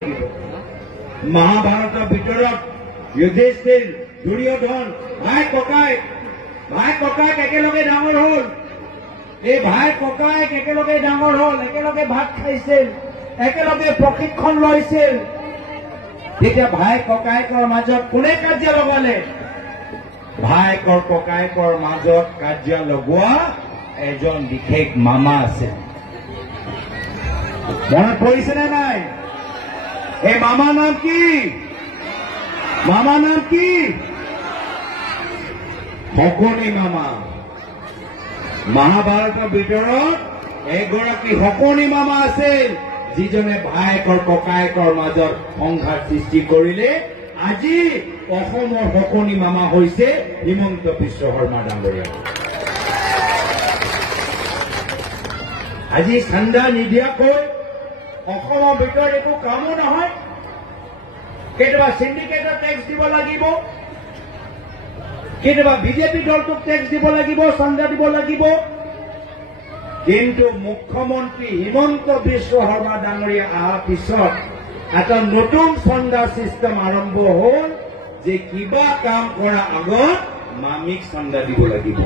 মহাভাৰতৰ ভিতৰত যুধিষ্ঠিৰ দুৰ্যোধন ভাই ককায়েক একেলগে ডাঙৰ হ'ল। এই ভাই ককায়েক একেলগে ডাঙৰ হ'ল, একেলগে ভাত খাইছিল, একেলগে প্ৰশিক্ষণ লৈছিল। তেতিয়া ভাই ককায়েকৰ মাজত কোনে কাজিয়া লগালে? ভায়েকৰ ককায়েকৰ মাজত কাজিয়া লগোৱা এজন বিশেষ মামা আছে। মনত পৰিছেনে নাই? এই মামাৰ নাম কি? শকুনি মামা। মহাভাৰতৰ ভিতৰত এগৰাকী শকুনি মামা আছিল, যিজনে ভায়েকৰ ককায়েকৰ মাজত সংঘাত সৃষ্টি কৰিলে। আজি অসমৰ শকুনি মামা হৈছে হিমন্ত বিশ্ব শৰ্মা ডাঙৰীয়া। আজি চান্দা নিদিয়াকৈ অসমৰ ভিতৰত একো কামো নহয়। কেতিয়াবা চিণ্ডিকেটৰ টেক্স দিব লাগিব, কেতিয়াবা বিজেপি দলটোক টেক্স দিব লাগিব, চান্দা দিব লাগিব। কিন্তু মুখ্যমন্ত্ৰী হিমন্ত বিশ্ব শৰ্মা ডাঙৰীয়া অহাৰ পিছত এটা নতুন চান্দা চিষ্টেম আৰম্ভ হ'ল যে কিবা কাম কৰাৰ আগত মামীক চান্দা দিব লাগিব।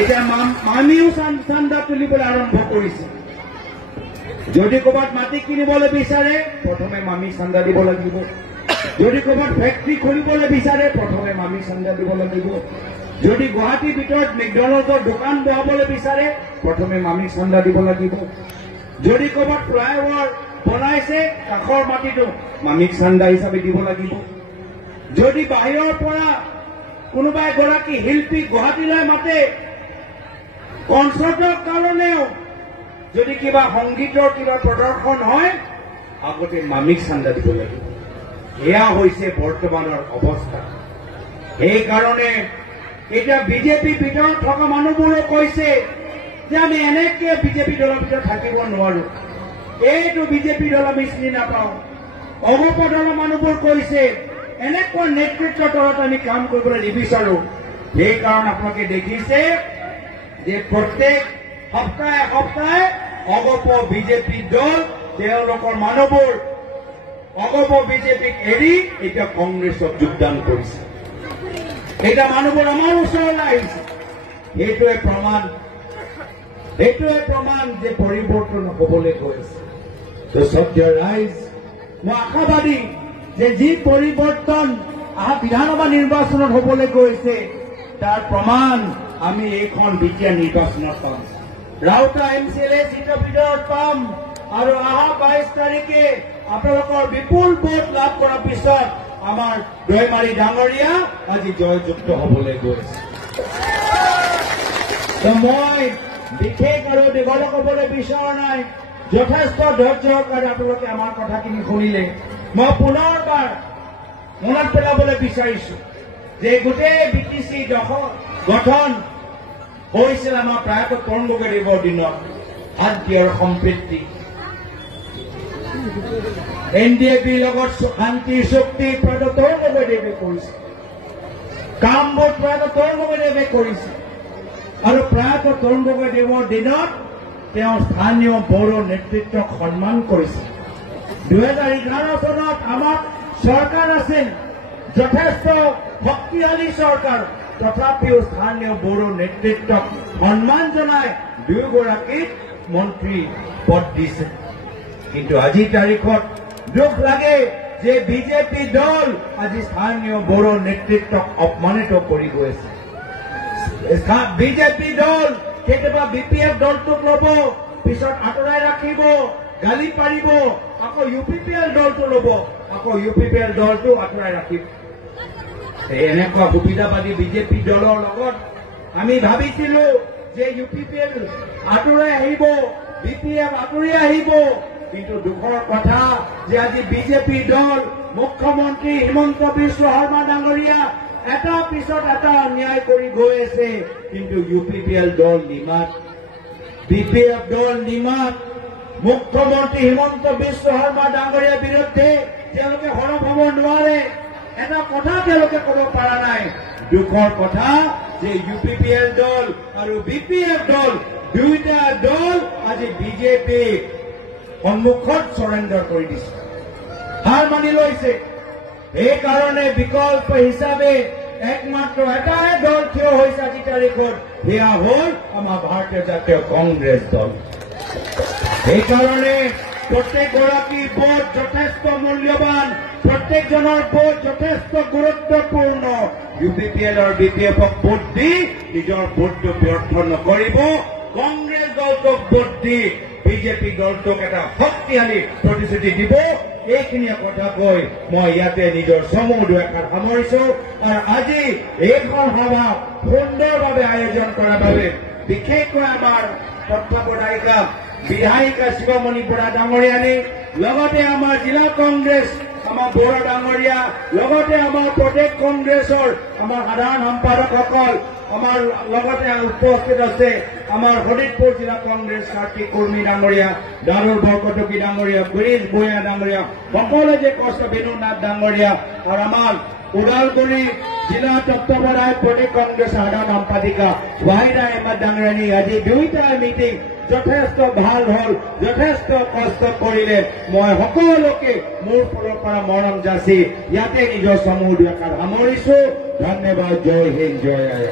এতিয়া মামীও চান্দা তুলিবলৈ আৰম্ভ কৰিছে। যদি ক'ৰবাত মাটি কিনিবলৈ বিচাৰে প্ৰথমে মামীক চান্দা দিব লাগিব। যদি ক'ৰবাত ফেক্টৰী খুলিবলৈ বিচাৰে প্ৰথমে মামীক চান্দা দিব লাগিব। যদি গুৱাহাটীৰ ভিতৰত মেকডনাল্ডৰ দোকান বহাবলৈ বিচাৰে প্ৰথমে মামীক চান্দা দিব লাগিব। যদি ক'ৰবাত ফ্লাইঅভাৰ বনাইছে কাষৰ মাটিটো মামীক চান্দা হিচাপে দিব লাগিব। যদি বাহিৰৰ পৰা কোনোবা এগৰাকী শিল্পীক গুৱাহাটীলৈ মাতে কনচাৰ্টৰ কাৰণেও, যদি কিবা সংগীতৰ কিবা প্ৰদৰ্শন হয় আগতে মামীক চান্দা দিব লাগিব। এয়া হৈছে বৰ্তমানৰ অৱস্থা। সেইকাৰণে এতিয়া বিজেপি ভিতৰত থকা মানুহবোৰে কৈছে যে আমি এনেকে বিজেপি দলৰ ভিতৰত থাকিব নোৱাৰো, এইটো বিজেপি দল আমি চিনি নাপাওঁ। অগপ দলৰ মানুহবোৰ কৈছে এনেকুৱা নেতৃত্বৰ তলত আমি কাম কৰিবলৈ নিবিচাৰো। সেইকাৰণে আপোনালোকে দেখিছে যে প্ৰত্যেক সপ্তাহে অগপ বিজেপি দল তেওঁলোকৰ মানুহবোৰ অগপ বিজেপিক এৰি এতিয়া কংগ্ৰেছক যোগদান কৰিছে। এতিয়া মানুহবোৰ আমাৰ ওচৰলৈ আহিছে। সেইটোৱে প্ৰমাণ যে পৰিৱৰ্তন হ'বলৈ গৈছে। সত্য ৰাইজ, মই আশাবাদী যে যি পৰিৱৰ্তন অহা বিধানসভা নিৰ্বাচনত হ'বলৈ গৈছে তাৰ প্ৰমাণ আমি এইখন বিটিয়া নিৰ্বাচনত পাম। ৰাউতা MCLA চিটৰ ভিতৰত পাম আৰু অহা 22 তাৰিখে আপোনালোকৰ বিপুল ভোট লাভ কৰাৰ পিছত আমাৰ দৈমাৰী ডাঙৰীয়া আজি জয়যুক্ত হ'বলৈ গৈছে। মই বিশেষ আৰু দীঘল ক'বলৈ বিচৰা নাই। যথেষ্ট ধৈৰ্য সহকাৰে আপোনালোকে আমাৰ কথাখিনি শুনিলে। মই পুনৰবাৰ মনত পেলাবলৈ বিচাৰিছো যে গোটেই BTC গঠন হৈছিল আমাৰ প্ৰায়তঃ তৰুণ গগৈদেৱৰ দিনত। শান্তি আৰু সম্প্ৰীতি, NDABৰ লগত শান্তি চুক্তি প্ৰায়তঃ তৰুণ গগৈদেৱে কৰিছে। কামবোৰ প্ৰায়তঃ তৰুণ গগৈদেৱে কৰিছে। আৰু প্ৰায়তঃ তৰুণ গগৈদেৱৰ দিনত তেওঁ স্থানীয় বড়ো নেতৃত্বক সন্মান কৰিছে। 2011 চনত আমাৰ চৰকাৰ আছিল, যথেষ্ট শক্তিশালী চৰকাৰ, তথাপিও স্থানীয় বড়ো নেতৃত্বক সন্মান জনাই দুয়োগৰাকীক মন্ত্ৰী পদ দিছে। কিন্তু আজিৰ তাৰিখত দুখ লাগে যে বিজেপি দল আজি স্থানীয় বড়ো নেতৃত্বক অপমানিত কৰি গৈ আছে। বিজেপি দল কেতিয়াবা BPF দলটোক ল'ব, পিছত আঁতৰাই ৰাখিব, গালি পাৰিব, আকৌ UPPL দলটো ল'ব, আকৌ UPPL দলটো আঁতৰাই ৰাখিব। এনেকুৱা সুবিধাবাদী বিজেপি দলৰ লগত আমি ভাবিছিলো যে UPPL আঁতৰাই আহিব, BPF আঁতৰি আহিব। কিন্তু দুখৰ কথা যে আজি বিজেপি দল, মুখ্যমন্ত্ৰী হিমন্ত বিশ্ব শৰ্মা ডাঙৰীয়া এটাৰ পিছত এটা অন্যায় কৰি গৈ আছে। কিন্তু UPPL দল নিমাত, BPF দল নিমাত। মুখ্যমন্ত্ৰী হিমন্ত বিশ্ব শৰ্মা ডাঙৰীয়াৰ বিৰুদ্ধে তেওঁলোকে সৰব হ'ব নোৱাৰে। এটা কথা তেওঁলোকে ক'ব পৰা নাই। দুখৰ কথা যে UPPL দল আৰু BPF দল দুয়োটা দল আজি বিজেপি সন্মুখত সৰেণ্ডাৰ কৰি দিছে, হাৰ মানি লৈছে। সেইকাৰণে বিকল্প হিচাপে একমাত্ৰ এটাই দল থিয় হৈছে আজি তাৰিখত, সেয়া হ'ল আমাৰ ভাৰতীয় জাতীয় কংগ্ৰেছ দল। সেইকাৰণে প্ৰত্যেকগৰাকী ভোট যথেষ্ট মূল্যৱান, প্ৰত্যেকজনৰ ভোট যথেষ্ট গুৰুত্বপূৰ্ণ। UPPL আৰু BPFক ভোট দি নিজৰ ভোটটো ব্যৰ্থ নকৰিব। কংগ্ৰেছ দলটোক ভোট দি বিজেপি দলটোক এটা শক্তিশালী প্ৰতিশ্ৰুতি দিব। এইখিনিয়ে কথা কৈ মই ইয়াতে নিজৰ চমু দুআষাৰ সামৰিছো। আৰু আজি এইখন সভা সুন্দৰভাৱে আয়োজন কৰাৰ বাবে বিশেষকৈ আমাৰ তত্ত্বাৱধায়িকা বিধায়িকা শিৱমণি বৰা ডাঙৰীয়ানী, লগতে আমাৰ জিলা কংগ্ৰেছ আমাৰ বৰা ডাঙৰীয়া, লগতে আমাৰ প্ৰদেশ কংগ্ৰেছৰ আমাৰ সাধাৰণ সম্পাদকসকল, আমাৰ লগতে উপস্থিত আছে আমাৰ শোণিতপুৰ জিলা কংগ্ৰেছ কাৰ্তিক কুৰ্মী ডাঙৰীয়া, দাৰুৰ বৰকটকী ডাঙৰীয়া, গিৰীশ ভূঞা ডাঙৰীয়া, সকলোৱে যে কষ্ট বেনু নাথ ডাঙৰীয়া, আৰু আমাৰ ওদালগুৰি জিলা তত্ত্বাৱধায়ক প্ৰদেশ কংগ্ৰেছ সাধাৰণ সম্পাদিকা ৱাহিদা আহমেদ ডাঙৰীয়ানী, আজি দুইটা মিটিং যথেষ্ট ভাল হ'ল, যথেষ্ট কষ্ট কৰিলে। মই সকলোকে মোৰ ফালৰ পৰা মৰম যাচি ইয়াতে নিজৰ চমু দুআষাৰ সামৰিছো। ধন্যবাদ। জয় হিন্দ, জয় আই।